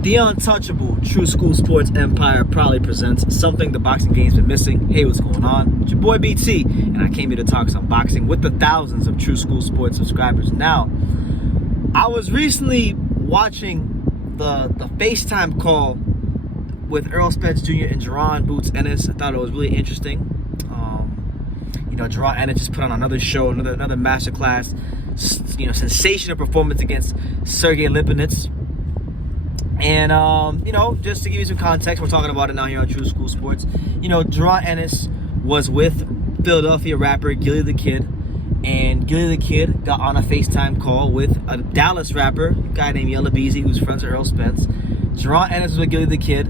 The untouchable True School Sports Empire proudly presents something the boxing game's been missing. Hey, what's going on? It's your boy BT, and I came here to talk some boxing with the thousands of True School Sports subscribers. Now, I was recently watching the FaceTime call with Errol Spence Jr. and Jaron Ennis. I thought it was really interesting. Jaron Ennis just put on another show, another masterclass, sensational performance against Sergey Lipinets. And, just to give you some context, we're talking about it now here on True School Sports. Jaron Ennis was with Philadelphia rapper Gilly the Kid. And Gilly the Kid got on a FaceTime call with a Dallas rapper, a guy named Yella Beezy, who's friends with Errol Spence. Jaron Ennis was with Gilly the Kid.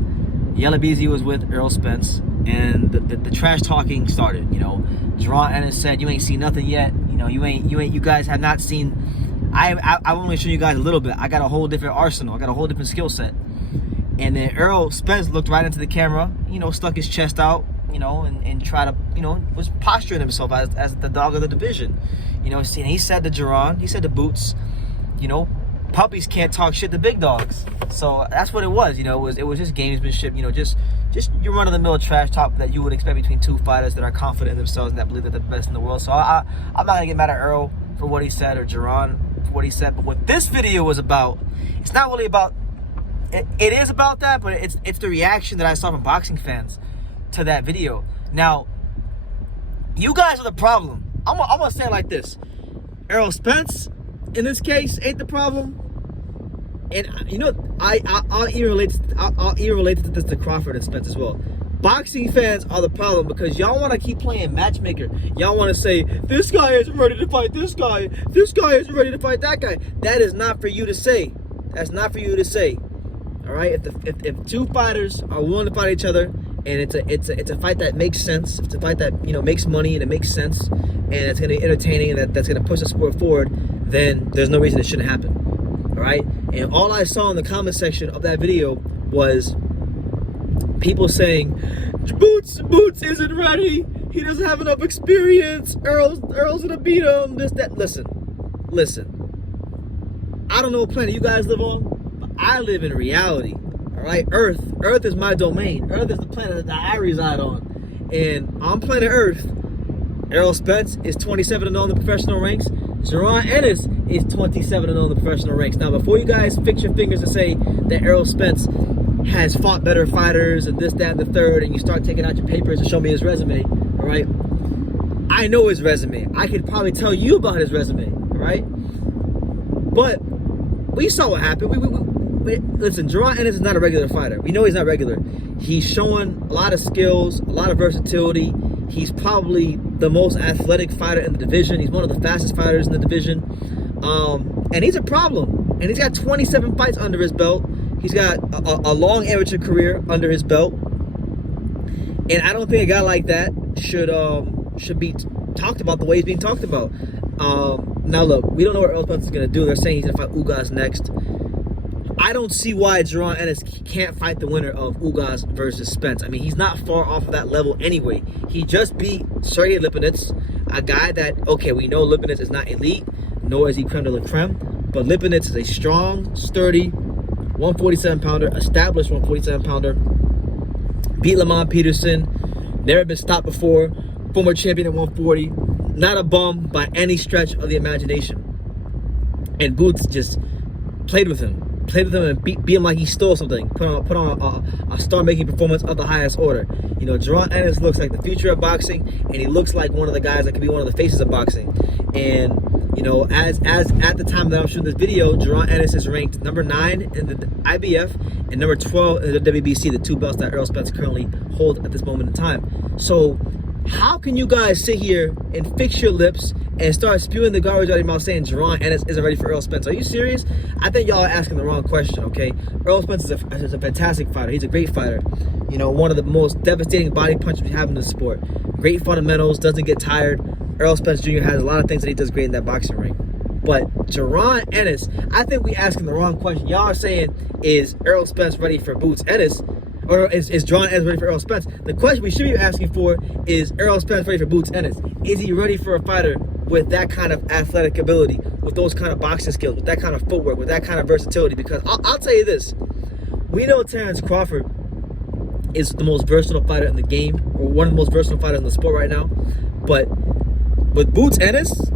Yella Beezy was with Errol Spence. And the trash talking started. Jaron Ennis said, "You ain't seen nothing yet. You guys have not seen... I only show you guys a little bit. I got a whole different arsenal. I got a whole different skill set." And then Errol Spence looked right into the camera, stuck his chest out, and tried to, was posturing himself as the dog of the division. And he said to Jaron, he said to Boots, puppies can't talk shit to big dogs. So that's what it was. It was just gamesmanship, just your run-of-the-mill trash talk that you would expect between two fighters that are confident in themselves and that believe they're the best in the world. So I'm not gonna get mad at Errol for what he said or Jaron for what he said. But what this video was about, it's not really about. It is about that, but it's the reaction that I saw from boxing fans to that video. Now, you guys are the problem. I'm gonna say it like this: Errol Spence, in this case, ain't the problem. And I'll even relate to this to Crawford and Spence as well. Boxing fans are the problem because y'all want to keep playing matchmaker. Y'all want to say, this guy isn't ready to fight this guy. This guy isn't ready to fight that guy. That is not for you to say. That's not for you to say. All right? If two fighters are willing to fight each other, and it's a fight that makes sense, it's a fight that makes money and it makes sense, and it's going to be entertaining, and that's going to push the sport forward, then there's no reason it shouldn't happen. All right? And all I saw in the comment section of that video was people saying, Boots isn't ready. He doesn't have enough experience. Errol's gonna beat him. This, that. Listen. I don't know what planet you guys live on, but I live in reality. All right, Earth is my domain. Earth is the planet that I reside on. And on planet Earth, Errol Spence is 27-0 in the professional ranks. Jaron Ennis is 27-0 in the professional ranks. Now, before you guys fix your fingers and say that Errol Spence has fought better fighters and this, that, and the third, and you start taking out your papers and show me his resume, all right? I know his resume. I could probably tell you about his resume, all right? But we saw what happened. Listen, Jaron Ennis is not a regular fighter. We know he's not regular. He's showing a lot of skills, a lot of versatility. He's probably the most athletic fighter in the division. He's one of the fastest fighters in the division. And he's a problem. And he's got 27 fights under his belt. He's got a long amateur career under his belt. And I don't think a guy like that should be talked about the way he's being talked about. Now, look, we don't know what Errol Spence is going to do. They're saying he's going to fight Ugas next. I don't see why Jaron Ennis can't fight the winner of Ugas versus Spence. I mean, he's not far off of that level anyway. He just beat Sergey Lipinets, a guy that, okay, we know Lipinets is not elite, nor is he creme de la creme, but Lipinets is a strong, sturdy 147-pounder, established 147-pounder, beat Lamont Peterson, never been stopped before, former champion at 140, not a bum by any stretch of the imagination. And Boots just played with him and beat him like he stole something, put on a star-making performance of the highest order. Jaron Ennis looks like the future of boxing, and he looks like one of the guys that could be one of the faces of boxing. And as at the time that I'm shooting this video, Jaron Ennis is ranked number 9 in the IBF and number 12 in the WBC, the two belts that Errol Spence currently holds at this moment in time. So how can you guys sit here and fix your lips and start spewing the garbage out of your mouth saying Jaron Ennis isn't ready for Errol Spence? Are you serious? I think y'all are asking the wrong question, okay? Errol Spence is a fantastic fighter. He's a great fighter. One of the most devastating body punches we have in the sport. Great fundamentals, doesn't get tired. Errol Spence Jr. has a lot of things that he does great in that boxing ring. But Jaron Ennis, I think we asking the wrong question. Y'all are saying, is Errol Spence ready for Boots Ennis? Or is Jaron Ennis ready for Errol Spence? The question we should be asking for is Errol Spence ready for Boots Ennis? Is he ready for a fighter with that kind of athletic ability, with those kind of boxing skills, with that kind of footwork, with that kind of versatility? Because I'll tell you this, We know Terrence Crawford is the most versatile fighter in the game, or one of the most versatile fighters in the sport right now. But with Boots Ennis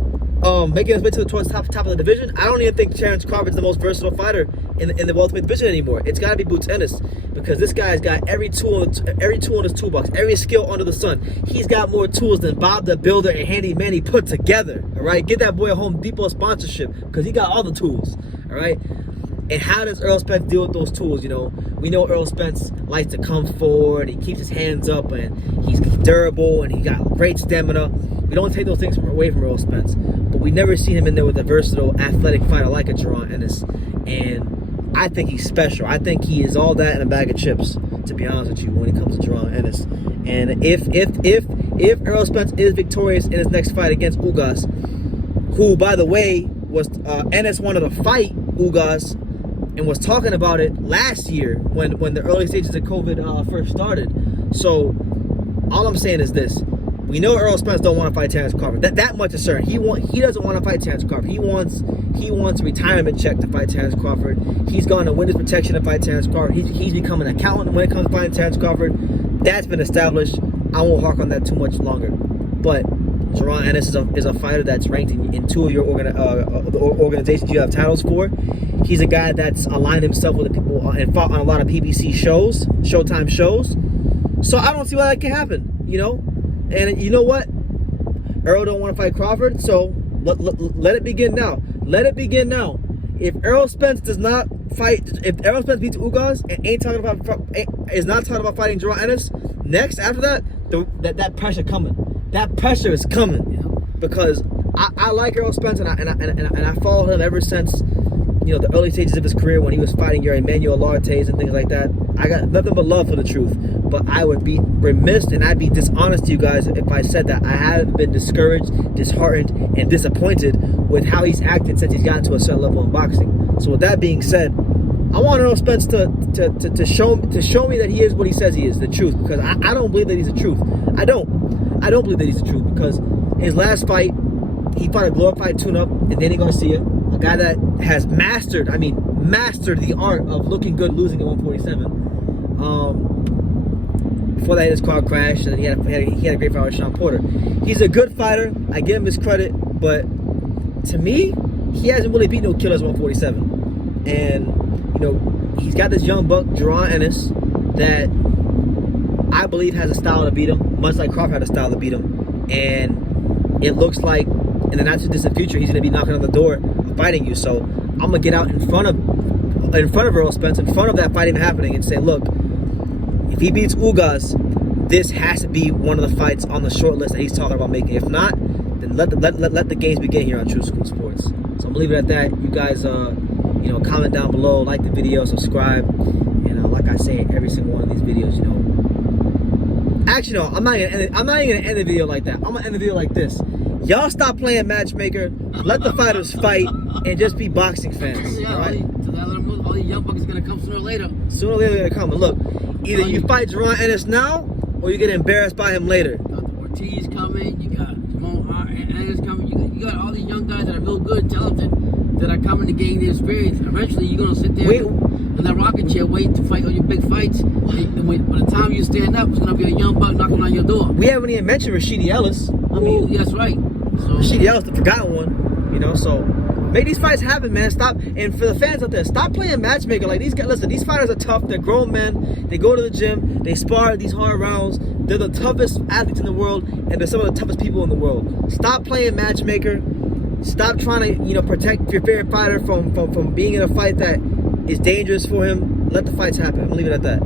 making his way towards top of the division, I don't even think Terrence Crawford's the most versatile fighter in the welterweight division anymore. It's got to be Boots Ennis, because this guy's got every tool in his toolbox, every skill under the sun. He's got more tools than Bob the Builder and Handy Manny put together. All right, get that boy a Home Depot sponsorship, because he got all the tools. All right. And how does Errol Spence deal with those tools? You know, we know Errol Spence likes to come forward. He keeps his hands up, and he's durable, and he got great stamina. We don't take those things away from Errol Spence, but we never see him in there with a versatile, athletic fighter like a Jaron Ennis. And I think he's special. I think he is all that in a bag of chips, to be honest with you, when it comes to Jaron Ennis. And if Errol Spence is victorious in his next fight against Ugas, who, by the way, was Ennis wanted to fight Ugas and was talking about it last year when the early stages of COVID first started. So all I'm saying is this: we know Errol Spence don't want to fight Terrence Crawford. That much is certain. He doesn't want to fight Terrence Crawford. He wants a retirement check to fight Terrence Crawford. He's gone to witness protection to fight Terrence Crawford. He's become an accountant when it comes to fighting Terrence Crawford. That's been established. I won't hark on that too much longer. But Jaron Ennis is a fighter that's ranked in two of your the organizations you have titles for. He's a guy that's aligned himself with the people and fought on a lot of PBC shows, Showtime shows. So I don't see why that can happen, you know? And you know what? Errol don't want to fight Crawford, so let it begin now. Let it begin now. If Errol Spence does not fight, if Errol Spence beats Ugas and is not talking about fighting Jaron Ennis, next after that, that pressure coming. That pressure is coming, you know? Because I like Errol Spence, and I followed him ever since, you know, the early stages of his career when he was fighting your Emmanuel Lartes and things like that. I got nothing but love for the truth. But I would be remiss and I'd be dishonest to you guys if I said that I have been discouraged, disheartened, and disappointed with how he's acted since he's gotten to a certain level in boxing. So with that being said, I want Errol Spence to show me that he is what he says he is, the truth. Because I don't believe that he's the truth. I don't believe that he's the truth, because his last fight, he fought a glorified tune-up in Danny Garcia, a guy that has mastered the art of looking good losing at 147. Before that, his car crashed, and he had a great fight with Sean Porter. He's a good fighter. I give him his credit, but to me, he hasn't really beat no killers at 147. And you know, he's got this young buck, Jaron Ennis, that I believe has a style to beat him, much like Crawford had a style to beat him. And it looks like in the not too distant future, he's going to be knocking on the door of fighting you. So I'm going to get out in front of Errol Spence, in front of that fight even happening, and say, look, if he beats Ugas, this has to be one of the fights on the short list that he's talking about making. If not, then let the games begin here on True School Sports. So I'm going to leave it at that. You guys, you know, comment down below, like the video, subscribe, and like I say in every single one of these videos, you know. Actually, no, I'm not even gonna end the video like that. I'm gonna end the video like this. Y'all stop playing matchmaker, let the fighters fight, and just be boxing fans. Yeah, all right? all these young bucks are gonna come sooner or later. Sooner or later they're gonna come. And look, either you fight Jaron Ennis now, or you get embarrassed by him later. You got the Ortiz coming, you got Jaron Ennis coming, you got all these young guys that are real good, talented, that are coming to gain the experience. Eventually, you're gonna sit there in that rocket chair waiting to fight all your big fights. And by the time you stand up, it's gonna be a young buck knocking on your door. We haven't even mentioned Rashidi Ellis. I mean, that's right. So, Rashidi Ellis, the forgotten one. You know, so make these fights happen, man. Stop. And for the fans out there, stop playing matchmaker. Like these guys, listen, these fighters are tough. They're grown men. They go to the gym. They spar these hard rounds. They're the toughest athletes in the world, and they're some of the toughest people in the world. Stop playing matchmaker. Stop trying to, you know, protect your favorite fighter from being in a fight that is dangerous for him. Let the fights happen. I'm gonna leave it at that.